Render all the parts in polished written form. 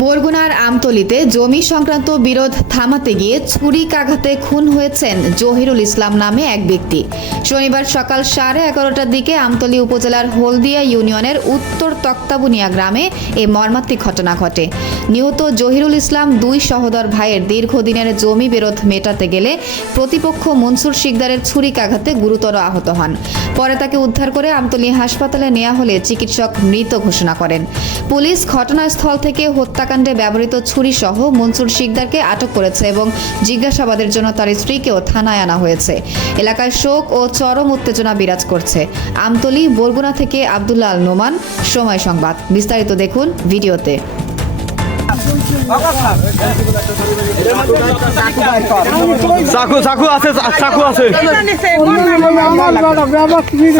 বরগুনার আমতলীতে জমি সংক্রান্ত বিরোধ থামাতে গিয়ে ছুরিকাঘাতে খুন হয়েছেন জহিরুল ইসলাম নামে এক ব্যক্তি। শনিবার সকাল 11:30টার দিকে আমতলী উপজেলার হলদিয়া ইউনিয়নের উত্তর তক্তাবুনিয়া গ্রামে এই মর্মান্তিক ঘটনা ঘটে। নিহত জহিরুল ইসলাম দুই সহোদর ভাইয়ের দীর্ঘদিনের জমি বিরোধ মেটাতে গেলে প্রতিপক্ষ মনসুর শিকদারের ছুরিকাঘাতে গুরুতর আহত হন। পরে তাকে উদ্ধার করে আমতলী হাসপাতালে নেওয়া হলে চিকিৎসক মৃত ঘোষণা করেন। পুলিশ ঘটনাস্থল থেকে হত্যাকাণ্ডে ব্যবহৃত ছুরিসহ মনসুর শিকদারকে আটক করেছে এবং জিজ্ঞাসাবাদের জন্য তার স্ত্রীকেও থানায় আনা হয়েছে। এলাকায় শোক ও চরম উত্তেজনা বিরাজ করছে। আমতলী, বরগুনা থেকে আব্দুল্লাহ আল নোমান, সময় সংবাদ। বিস্তারিত দেখুন ভিডিওতে। চাকু আছে চাকু আছে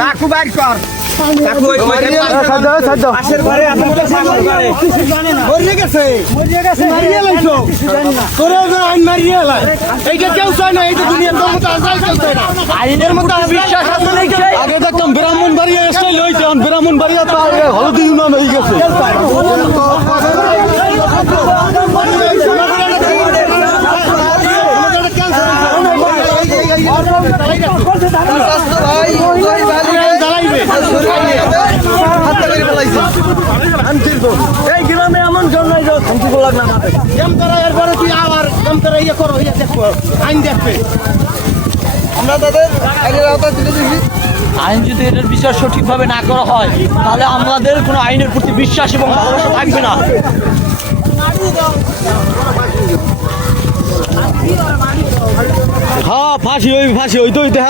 চাকু বাইর কর। আগে দেখতাম ব্রাহ্মণ বাড়িয়া স্টাইল হয়েছে, ব্রাহ্মণ বাড়িয়া হলদি ইউনিয়ন হয়ে গেছে। এই গ্রামে এমন জন্মাই যাও শান্তি বলার না আমাদের এরপরে তুই আবার ইয়ে করো, ইয়ে দেখবো আইন দেখবে। আমরা তাদের আইনের আওতায় তুলে দিচ্ছি। আইন যদি এটার বিচার সঠিকভাবে না করা হয় তাহলে আমাদের কোনো আইনের প্রতি বিশ্বাস এবং ভালোবাসা থাকবে না। হ্যাঁ, ফাঁসি ওই তো দেখা